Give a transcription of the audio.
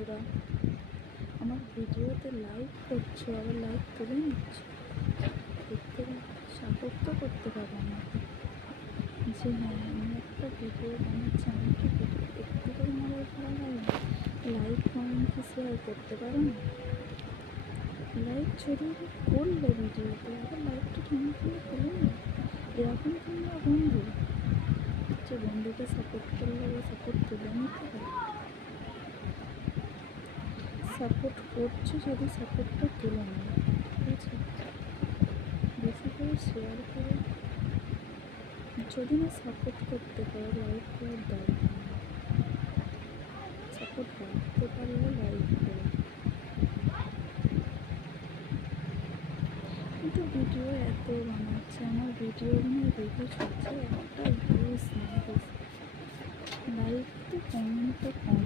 বন্ধুরা, আমার ভিডিওতে লাইক করছো, আবার লাইক তুলে নিচ্ছ, দেখতে সাপোর্ট তো করতে পারো আমাকে যে হ্যাঁ আমি একটা ভিডিও বানাচ্ছি, আমাকে ভিডিও দেখতে তো তোমাদের ভালো লাগে না, লাইক কমেন্ট কি শেয়ার করতে পারো না? লাইক ছড়িয়ে করলে ভিডিওতে, আবার লাইকটা ঠান্ডা ঠান্ডা করলে না, এরকম তোমরা বন্ধু যে বন্ধুকে সাপোর্ট করলে বা সাপোর্ট তুলে নিতে হয়। সাপোর্ট করছো যদি সাপোর্টটা তুলে নেয়, ঠিক আছে? বেশি করে শেয়ার করে যদি না সাপোর্ট করতে পারো, লাইক করার দরকার নেই। সাপোর্ট বাড়তে পারলে লাইক করো। কিন্তু ভিডিও এত বানাচ্ছে, আমার ভিডিওগুলো রিভিউ চলছে, একটা ভিউজ নেই, লাইক তো কমেন্ট তো কম।